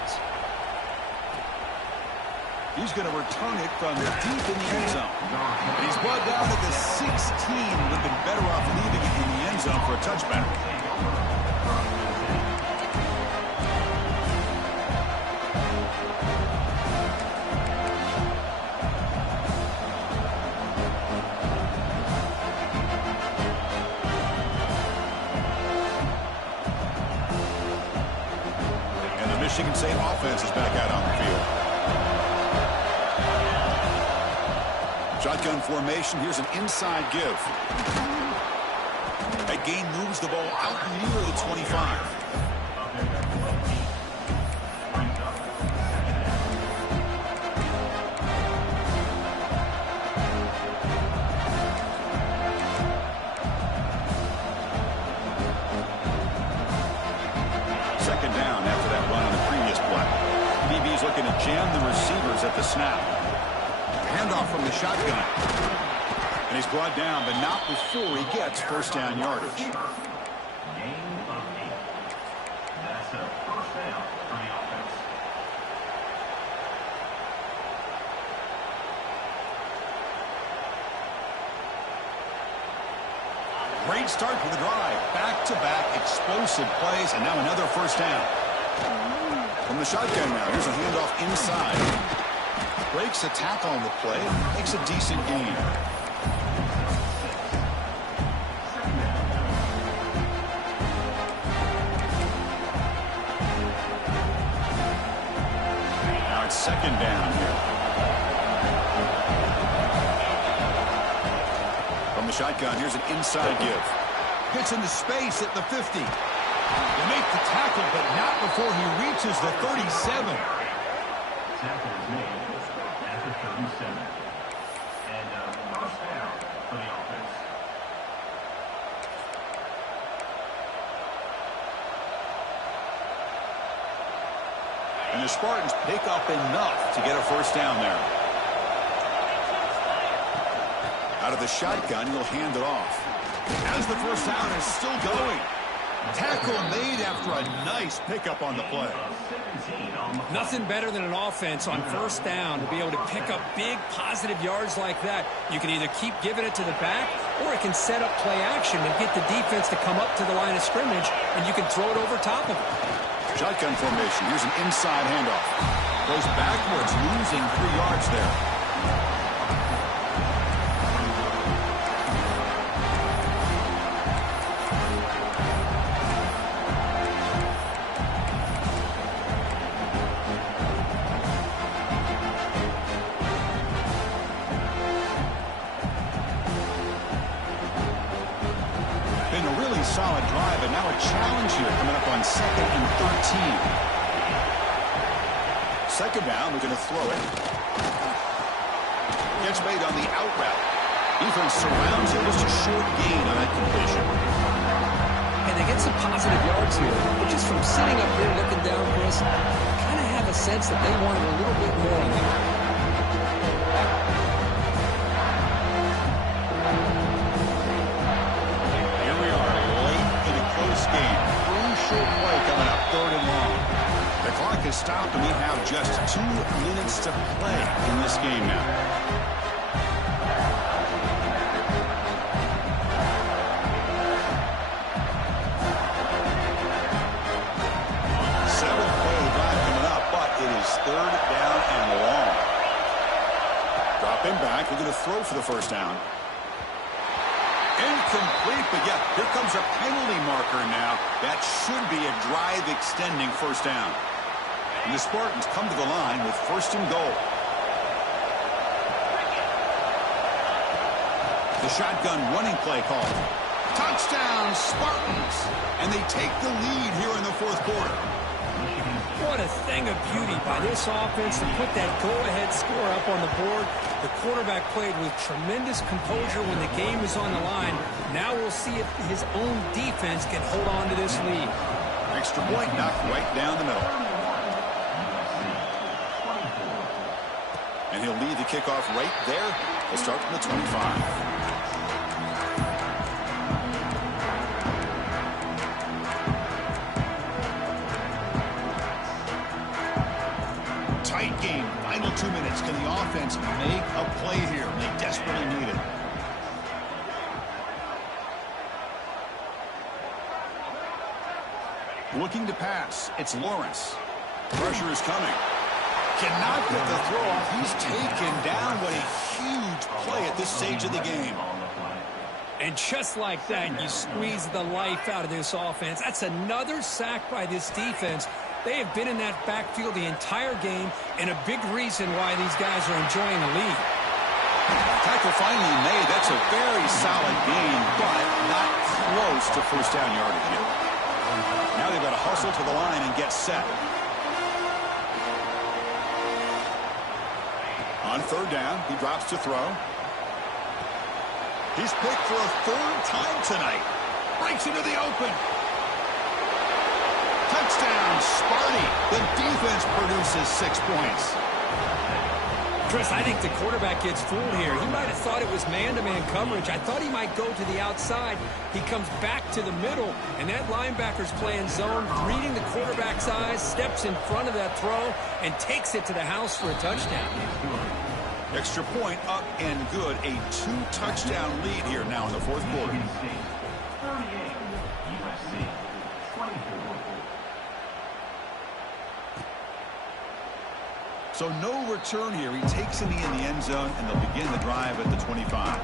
He's going to return it from deep in the end zone. And he's brought down at the 16. Would have been better off leaving it in the end zone for a touchback. And the Michigan State offense is back out on the field. Shotgun formation. Here's an inside give. That gain moves the ball out near the 25. Second down after that run on the previous play. DB's looking to jam the receivers at the snap. Handoff from the shotgun. And he's brought down, but not before he gets first down yardage. Gain of 8. That's a first down for the offense. Great start for the drive. Back-to-back explosive plays, and now another first down. From the shotgun now, here's a handoff inside. Breaks a tackle on the play, makes a decent gain. Now it's second down here. From the shotgun, here's an inside give. Gets into space at the 50. They make the tackle, but not before he reaches the 37. Tackle is made at the 37. And first down for the offense. And the Spartans pick up enough to get a first down there. Out of the shotgun, he'll hand it off. As the first down is still going. Tackle made after a nice pickup on the play. Nothing better than an offense on first down to be able to pick up big positive yards like that. You can either keep giving it to the back, or it can set up play action and get the defense to come up to the line of scrimmage, and you can throw it over top of it. Shotgun formation. Here's an inside handoff. Goes backwards, losing 3 yards there. Solid drive, and now a challenge here coming up on 2nd and 13. Second down, we're going to throw it. Gets made on the out route. Defense surrounds it. Just a short gain on that completion. And they get some positive yards here, but just from sitting up here looking down, Chris, I kind of have a sense that they wanted a little bit more on that. Game. Crucial play coming up, 3rd and long. The clock is stopped, and we have just 2 minutes to play in this game now. Seventh play of the drive coming up, but it is 3rd down and long. Dropping back, we're going to throw for the first down. Incomplete, but yeah, here comes a penalty marker now. That should be a drive-extending first down. And the Spartans come to the line with 1st and goal. The shotgun running play called. Touchdown, Spartans! And they take the lead here in the 4th quarter. What a thing of beauty by this offense to put that go-ahead score up on the board. The quarterback played with tremendous composure when the game is on the line. Now we'll see if his own defense can hold on to this lead. Extra point knocked right down the middle. And he'll lead the kickoff right there. He'll start from the 25. Tight game. Final 2 minutes. Can the offense make a play here? They desperately need it. Looking to pass. It's Lawrence. Pressure is coming. Cannot get the throw off. He's taken down. What a huge play at this stage of the game. And just like that, you squeeze the life out of this offense. That's another sack by this defense. They have been in that backfield the entire game, and a big reason why these guys are enjoying the lead. Tackle finally made. That's a very solid gain, but not close to first down yardage yet. Now they've got to hustle to the line and get set. On 3rd down, he drops to throw. He's picked for a 3rd time tonight. Breaks into the open. Touchdown, Sparty. The defense produces 6 points. Chris, I think the quarterback gets fooled here. He might have thought it was man-to-man coverage. I thought he might go to the outside. He comes back to the middle, and that linebacker's playing zone, reading the quarterback's eyes, steps in front of that throw, and takes it to the house for a touchdown. Extra point up and good. A 2-touchdown lead here now in the 4th quarter. So no return here. He takes a knee in the end zone, and they'll begin the drive at the 25.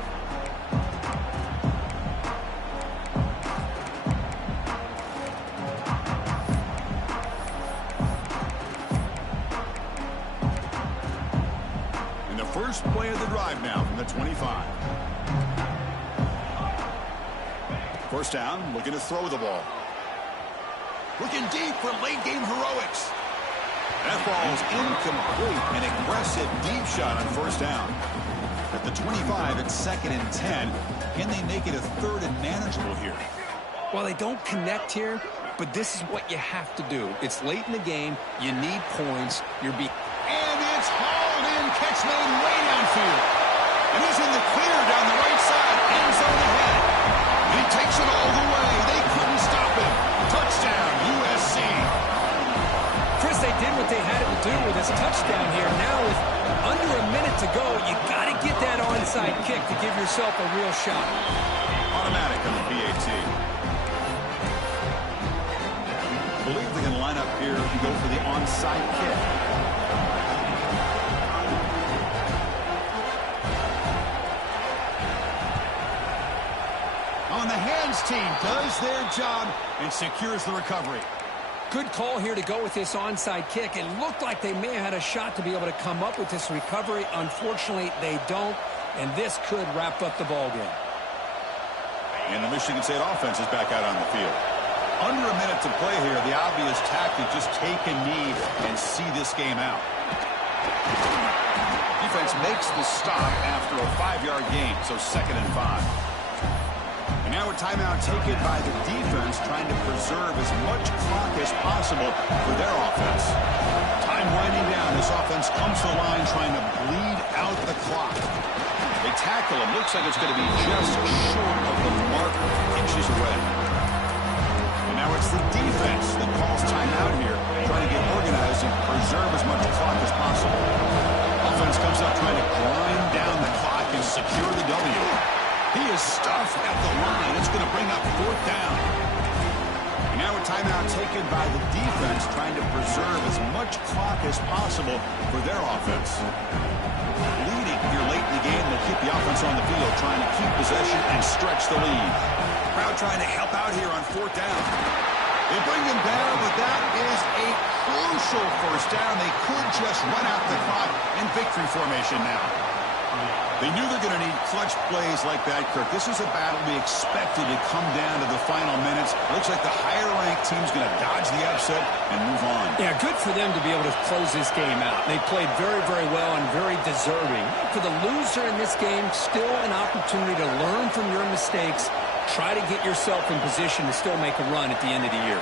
And the first play of the drive now from the 25. First down, looking to throw the ball. Looking deep for late-game heroics. That ball's incomplete. An aggressive deep shot on first down. At the 25, it's 2nd and 10. Can they make it a 3rd and manageable here? Well, they don't connect here, but this is what you have to do. It's late in the game. You need points. And it's hauled in. Catch made way downfield. And he's in the clear down the right side. End zone ahead. He takes it all the way. They couldn't stop him. Touchdown, USC. Chris, they did what they had to do with this touchdown here. Now with under a minute to go, you got to get that onside kick to give yourself a real shot. Automatic on the PAT. I believe they're going to line up here and go for the onside kick. On the hands team does their job and secures the recovery. Good call here to go with this onside kick. It looked like they may have had a shot to be able to come up with this recovery. Unfortunately, they don't, and this could wrap up the ballgame. And the Michigan State offense is back out on the field. Under a minute to play here, the obvious tactic, just take a knee and see this game out. Defense makes the stop after a 5-yard gain, so 2nd and 5. Now a timeout taken by the defense, trying to preserve as much clock as possible for their offense. Time winding down. This offense comes to the line trying to bleed out the clock. They tackle him. Looks like it's going to be just short of the mark, inches away. And now it's the defense that calls timeout here, trying to get organized and preserve as much clock as possible. Offense comes up trying to grind down the clock and secure the W. He is stuffed at the line. It's going to bring up 4th down. And now a timeout taken by the defense, trying to preserve as much clock as possible for their offense. Leading here late in the game, they'll keep the offense on the field, trying to keep possession and stretch the lead. Crowd trying to help out here on 4th down. They bring him down, but that is a crucial first down. They could just run out the clock in victory formation now. They knew they're going to need clutch plays like that, Kirk. This is a battle we expected to come down to the final minutes. Looks like the higher-ranked team's going to dodge the upset and move on. Yeah, good for them to be able to close this game out. They played very, very well and very deserving. For the loser in this game, still an opportunity to learn from your mistakes. Try to get yourself in position to still make a run at the end of the year.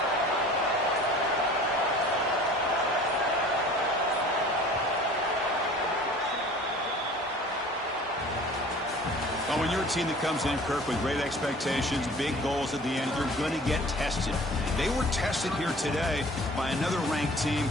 Well, when you're a team that comes in, Kirk, with great expectations, big goals at the end, you're going to get tested. They were tested here today by another ranked team.